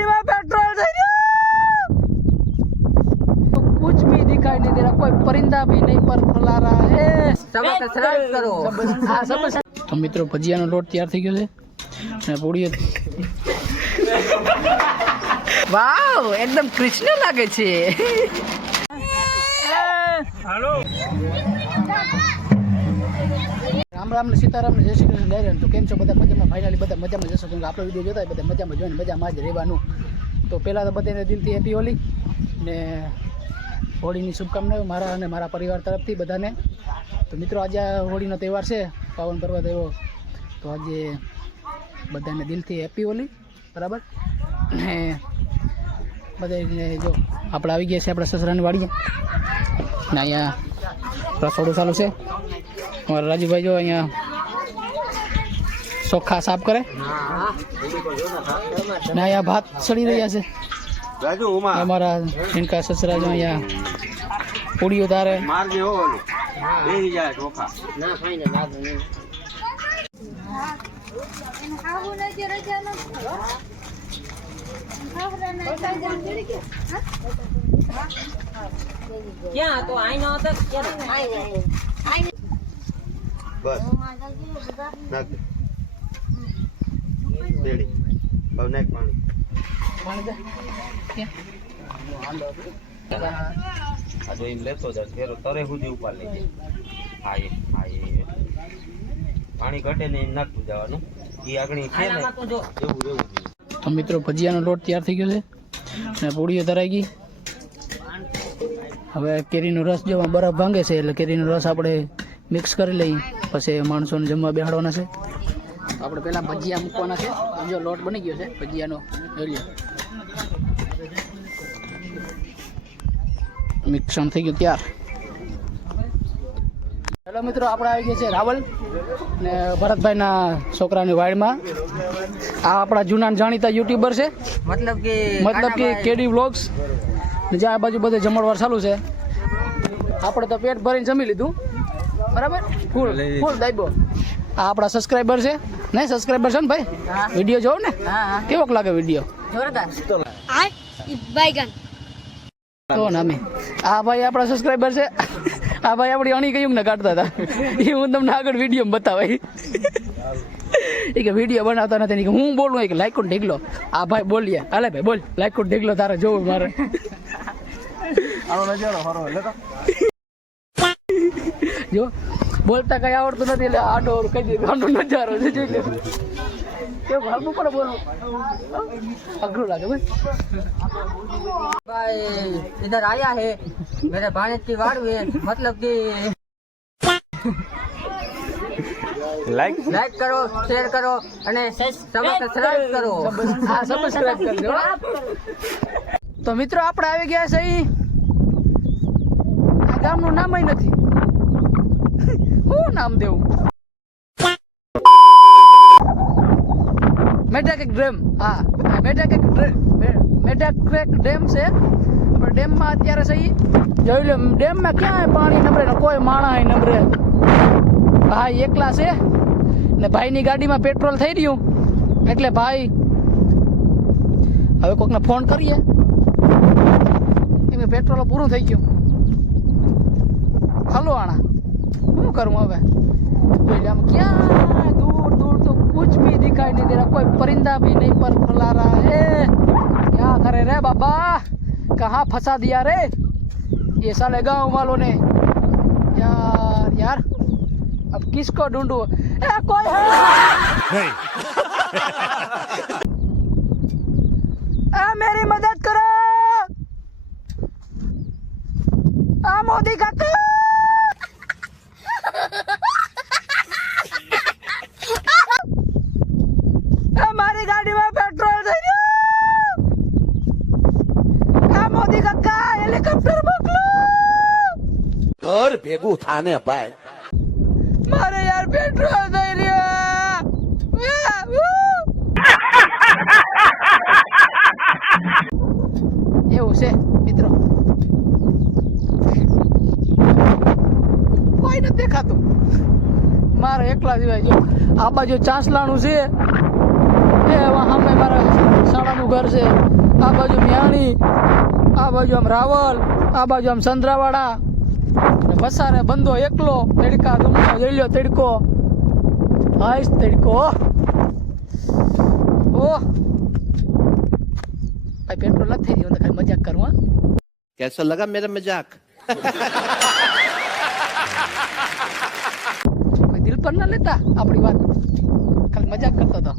गाड़ी में पेट्रोल થઈ गया तो कुछ भी दिखाई नहीं दे रहा कोई परिंदा भी नहीं पर फैला रहा है સબસ્ક્રાઇબ કરો हाँ सब तो मित्रों भजियाનો લોટ તૈયાર થઈ ગયો છે અને પૂરી વાવ એકદમ કૃષ્ણ લાગે છે हेलो राम राम ने सीताराम ने जय श्री कृष्ण लहरे तो केम छो बधा मजामां फाइनली बधा मजामां जशो केम आपणो विडियो जोता बधा मजामां जोईने मजामां ज रहेवानुं तो पहला तो बधाने दिलथी हेपी होली ने होळीनी शुभकामनाओं मारा अने मारा परिवार तरफथी बधाने तो मित्रों आज होळीनो तहेवार छे पावन पर्व थयो तो आज बधाने दिलथी हेपी होली बराबर ने बधाने जो આપણે આવી ગયા છે આપણા સસરાની વાડીએ ને અહીંયા રસોડું ચાલુ છે અમારા રાજુભાઈ જો અહીંયા ચોખ્ખા સાફ કરે ને અહીંયા ભાત સડી રહ્યા છે અમારા ઇનકા સસરા જો અહીંયા પૂડીઓ તારે ક્યાં તો આઈનો હતો ક્યાં આઈ બસ નાખ રેડી હવે નાખ પાણી આ તો એમ લેતો જા ફેરો તરે સુધી ઉપર લઈ જાય હા એ પાણી ઘટે ને એમ નાખતું જવાનું એ આગળ છે ને એવું રહેવું તો મિત્રો ભજીયાનો લોટ તૈયાર થઈ ગયો છે અને પૂડીઓ તરાઈ ગઈ હવે કેરીનો રસ જો બરફ ભાંગે છે એટલે કેરીનો રસ આપણે મિક્સ કરી લઈએ પછી માણસોને જમવા બેસાડવાના છે આપણે પહેલાં ભજીયા મૂકવાના છે જો લોટ બની ગયો છે ભજીયાનો જોઈ લો મિક્સણ થઈ ગયું તૈયાર હેલો મિત્રો આપણે આવી ગયા છે રાવલ ને ભરતભાઈના છોકરાની વાડીમાં આ આપણા જૂના જાણીતા યુટ્યુબર છે મતલબ કે કેડી વ્લોગ્સ જ્યાં આ બાજુ બધે જમણવાર ચાલુ છે આપણે તો પેટ ભરીને જમી લીધું બરાબર ફૂલ દાઈબો આ આપણા સબસ્ક્રાઈબર છે નહીં સબસ્ક્રાઈબર છે ને ભાઈ વિડીયો જોવો ને કેવોક લાગે વિડીયો તો નામે આ ભાઈ આપણા સબસ્ક્રાઈબર છે આ ભાઈ આપણી અણી કયું ને કાઢતા હતા એ હું તમને આગળ વિડીયો બતાવાય એ કે વિડીયો બનાવતા નથી કે હું બોલું કે લાઈક ઢીકલો આ ભાઈ બોલીએ હાલે ભાઈ બોલ લાઈક ઢીકલો તારે જોવું મારે જો બોલતા કઈ આવડતું નથી એટલે આડો કઈ દે ગાંડો નજારો છે જોઈ લે કેવું હાલવું પડે બોલવું અઘરું લાગે भाई इधर आया है मेरे भाणेज की वाड़ में मतलब कि લાઈક करो शेयर करो અને સબસ્ક્રાઇબ કરો હા સબસ્ક્રાઇબ કરજો તો મિત્રો આપણે આવી ગયા છે આ ગામનું નામ નથી શું નામ દેવું મેટાકેક ડેમ હા મેટાકેક ડેમ છે આપણે ડેમમાં અત્યારે છે જોઈ લો ડેમમાં ક્યાંય પાણી નમરે ને કોઈ માણસ નમરે ભાઈ એકલા છે ને ભાઈની ગાડીમાં પેટ્રોલ થઈ રહ્યું એટલે ભાઈ હવે કોકને ફોન કરીએ એમ પેટ્રોલ પૂરું થઈ ગયું હાલો આણા શું કરું હવે આમ ક્યાં दूर दूर तो कुछ भी दिखाई नहीं दे रहा कोई परिंदा भी नहीं पर फैला रहा है क्या करे रे बाबा कहाँ फंसा दिया रे ये साले गाँव वालों ने यार अब किसको ढूंढूं कोई है मेरी मदद करो मोदी काका हमारी गाड़ी में पेट्रोल થઈ ગયું મોદી કાકા હેલિકોપ્ટર મોકલો ઘર ભેગું થાને ભાઈ મારે યાર પેટ્રોલ થઈ રહ્યો એવું છે મિત્રો કોઈ નથી દેખાતું મારે એકલા સિવાય જો આ બાજુ ચાંસલાણું છે સામે મારા શાળાનું ઘર છે, આ બાજુ મ્યાણી, આ બાજુ આમ રાવલ, આ બાજુ આમ સંદ્રાવાડા, વસારે બંધો એકલો, તડકા ધૂમનો જઈલ્યો તડકો, હાઈસ તડકો. ઓ ભાઈ પેટ્રોલ નથી થઈ ગયું, ખાલી મજાક કરું. હા कैसा लगा मेरा मजाक? કોઈ દિલ પર ના લેતા આપણી વાત, ખાલી મજાક કરતો હતો.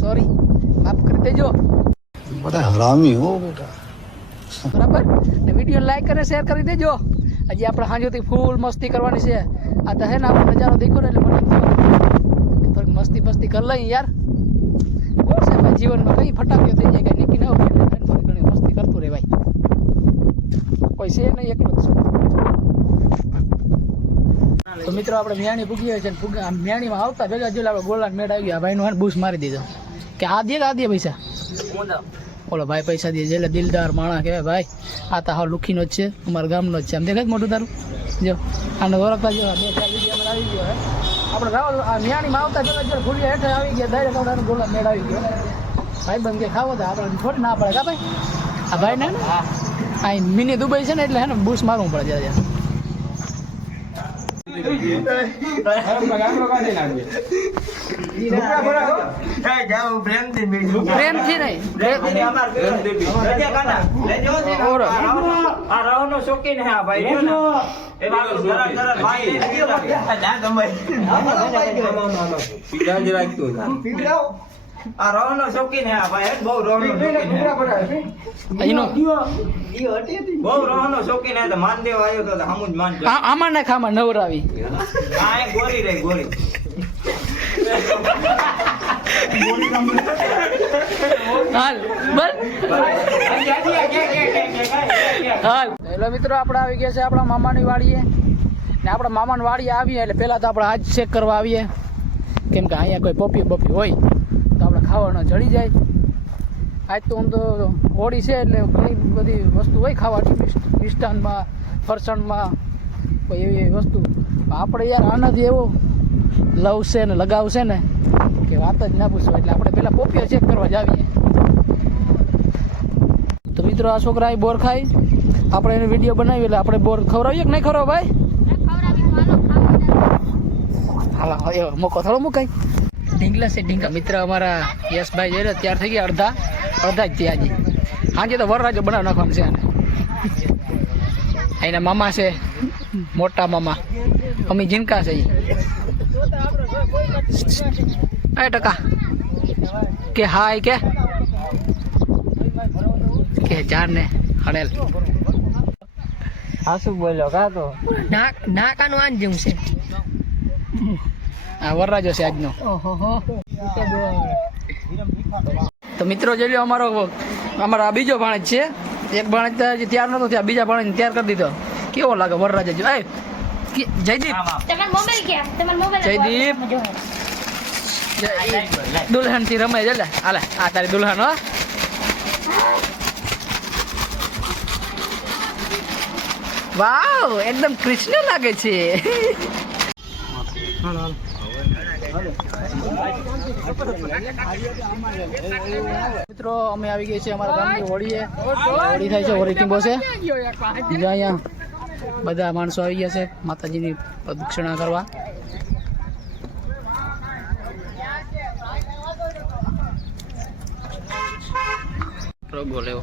સોરી, માફ કરી દેજો. बड़ा हरामी हो बेटा. બરાબર ને વિડીયો લાઈક અને શેર કરી દેજો. હજી આપણે સાંજોથી ફૂલ મસ્તી કરવાની છે. આ તો હે ને આપણો નજારો દેખો ને એટલે મને થોડીક મસ્તી મસ્તી કરી લઈએ યાર. શું છે ભાઈ જીવનમાં કઈ ફટાક્યો થઈ જાય કઈ નક્કી ના હોય, થોડી ઘણી મસ્તી કરતું રહે ભાઈ. કોઈ છે નહીં, એકલો જ છું. તો મિત્રો આપણે મ્યાણી પૂગીએ છે, મ્યાણીમાં આવતા ભેગા જોઈ આપણે ગોલાન મેળ આવી ગયા. ભાઈનું બૂસ મારી દીધો કે આ દે પૈસા. બોલો ભાઈ પૈસા દે એટલે દિલદાર માણસ કહેવાય ભાઈ. આ તો હાવ લુખીનો જ છે, અમારા ગામનો જ છે. આમ દેખાય મોટું તારું જો આને ઓળખતા જો 2-4 વિડીયો આવી ગયો હે આપણે રાવલ. આ મ્યાણીમાં આવતા જો ભૂલિયા હેઠળ આવી ગયા, ડાયરેક્ટ આપણે ગોલા મેળ આવી ગયો. ભાઈ બંધ કે ખાવો તો આપણે થોડી ના પડે કા ભાઈ. આ ભાઈ ને આ મિની દુબઈ છે ને એટલે હે ને બૂસ મારવું પડે જ્યારે. પ્રેમથી નહીં આ રોહનો શોખીન હે આ ભાઈ, બહુ રોહનો બહુ રોહનો શોખીન હે. તો માનદેવ આવ્યો તો હમું જ માનજો. આમાં ને ખામાં નવરાવી આ એ ગોરી રે ગોરી. હાલ બસ હાલ. હેલો મિત્રો, આપણે આવી ગયા છે આપણા મામાની વાડીએ ને. આપણા મામાની વાડીએ આવીએ એટલે પહેલાં તો આપણે આજ ચેક કરવા આવીએ, કેમ કે અહીંયા કોઈ પપી બપી હોય તો આપણે ખાવાનો જડી જાય. આજ તો આમ તો હોળી છે એટલે ઘણી બધી વસ્તુ હોય ખાવાની, મિષ્ટાનમાં, ફરસાણમાં કોઈ એવી વસ્તુ. આપણે યાર આનાથી એવો લવ છે ને લગાવ છે ને કે વાત જ ના પૂછો. એટલે આપણે પહેલાં પોપિયા ચેક કરવા જ આવીએ. તો મિત્રો આ છોકરા બોર ખાય, આપણે એને વિડીયો બનાવી એટલે આપણે બોર ખવડાવીએ કે નહીં ખવડાવ ભાઈ? હાલા એવો મોકો થોડો મુકાય. ઢીંગલા છે ઢીંગા. મિત્ર અમારા યશભાઈ જઈને તૈયાર થઈ ગયા, અડધા જ થયા હજી. સાંજે તો વરરાજો બનાવી નાખવાનું છે આને. એના મામા છે, મોટા મામા, અમી જીનકા છે. એ ટકા કે હાય કે ચાર ને હડેલ. આ શું બોલ્યો કા તો નાકાનું આન જેવું છે. આ વરરાજો છે આજનો. તો મિત્રો જોઈ લો, અમારા બીજો ભાણેજ છે. એક ભાણેજ તો હજી તૈયાર નતો થયા, બીજા ભાણેજ તૈયાર કરી દીધો. કેવો લાગે વરરાજો? જયદીપ દુલ્હન થી રમે છે. હાલે આ તારી દુલ્હન. હો વાવ, એકદમ કૃષ્ણ લાગે છે. મિત્રો અમે આવી ગયા છીએ અમારા ગામની હોળીએ. હોળી થાય છે, હોળી ટીંબો છે. અહીંયા બધા માણસો આવી ગયા છે માતાજીની પ્રદક્ષિણા કરવા. રોગો લેવો.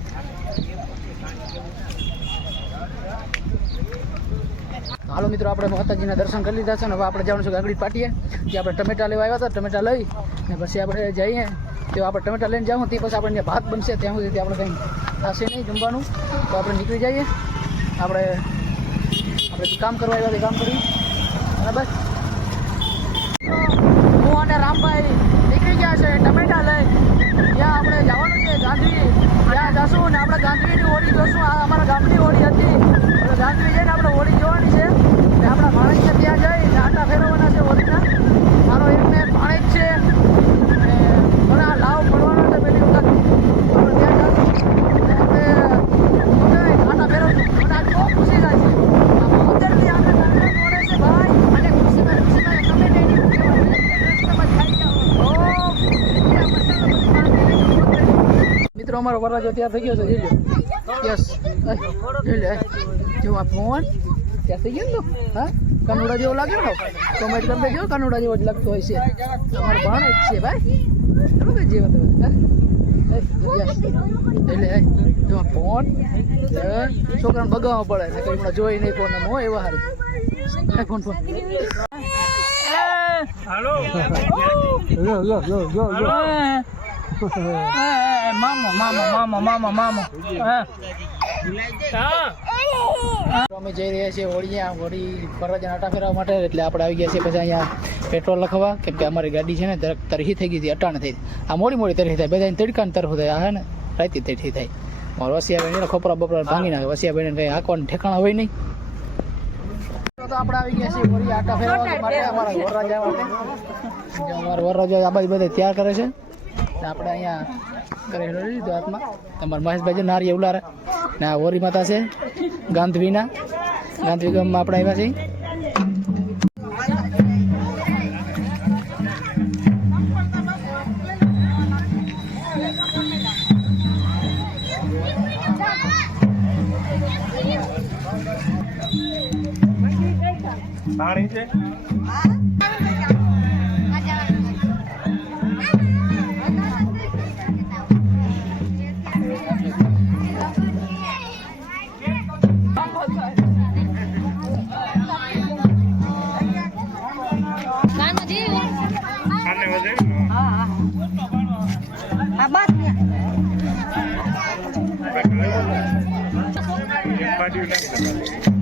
હાલો મિત્રો, આપણે માતાજીના દર્શન કરી લીધા છે ને હવે આપણે જવાનું છે આગળ પાટીએ. જે આપણે ટમેટા લેવા આવ્યા હતા, ટમેટા લઈ ને પછી આપણે જઈએ. તો આપણે ટમેટા લઈને જાઉં તે પછી આપણે ભાત બનશે, ત્યાં સુધી આપણે કંઈ થશે નહીં જમવાનું. તો આપણે નીકળી જઈએ. આપણે કામ કરવા આવ્યા કામ કરીએ. બરાબર, હું અને રામભાઈ નીકળી ગયા છે ટમેટા લઈ. ત્યાં આપણે જવાનું છે ગાંધી. ત્યાં જશું ને આપણે ગાંધીની હોળી જોશું. આ અમારા ગામની હોળી હતી. ગાંધી જઈને આપણે હોળી જોવાની છે ને આપણા ભાણેજને ત્યાં જઈને આટા ફેરવવાના છે હોળીના. મારો એકને ભાણેજ છે અને ઘણા લાવ પડવાનો છે પહેલી વખત. આપણે ત્યાં જશું અને આપણે આટા ફેરવશું. મને આજ બહુ ખુશી થાય છે. અંદરથી આપણે ગાંધી જોડે છે ભાઈ. અને ખુશીમાં તમે નહીં કહેવાય. મિત્રો અમારો વરરાજો તૈયાર થઈ ગયો છે જોઈ લો યસ જોઈ લે જો આ ફોન તૈયાર થઈ ગયો ને તો હા કાનુડા જેવો લાગે ને કોમેન્ટ કરી દેજો કાનુડા જેવો જ લાગતો હોય છે તમારો ભાણે જ છે ભાઈ ચલો કે જેવો તો યસ જોઈ લે જો આ ફોન છોકરાને બગાવવા પડે ને કંઈ હમણાં જોઈ નહીં ફોન હોય એવા સારું ફોન ફોન અમે જઈ રહ્યા છીએ હોળી ફરજ આટા ફેરવા માટે એટલે આપણે આવી ગયા છીએ પછી અહીંયા પેટ્રોલ લખવા કેમ કે અમારી ગાડી છે ને જરાક તરહી થઈ ગઈ હતી અટાણ થઈ આ મોડી તરહી થાય બધા તડકાને તરફ થાય આ ને રાતી તરહી થાય મારા વસિયાભાઈ ખોપરા બપરા ભાંગી નાખે વસિયાભાઈને કંઈ આંકવાનું ઠેકાણા હોય નહીં તો આપણે આવી ગયા છીએ હોળી આટા ફેરવા માટે અમારા વરરાજા માટે અમારા વરરાજા આ બાજુ બધા તૈયાર કરે છે આપણે અહીંયા કરી લીધું હાથમાં તમારા મહેશભાઈ નારી ઉલારે ને આ હોરી માતા છે ગાંધવી ગામમાં આપણે આવ્યા છીએ પાણી છે બસ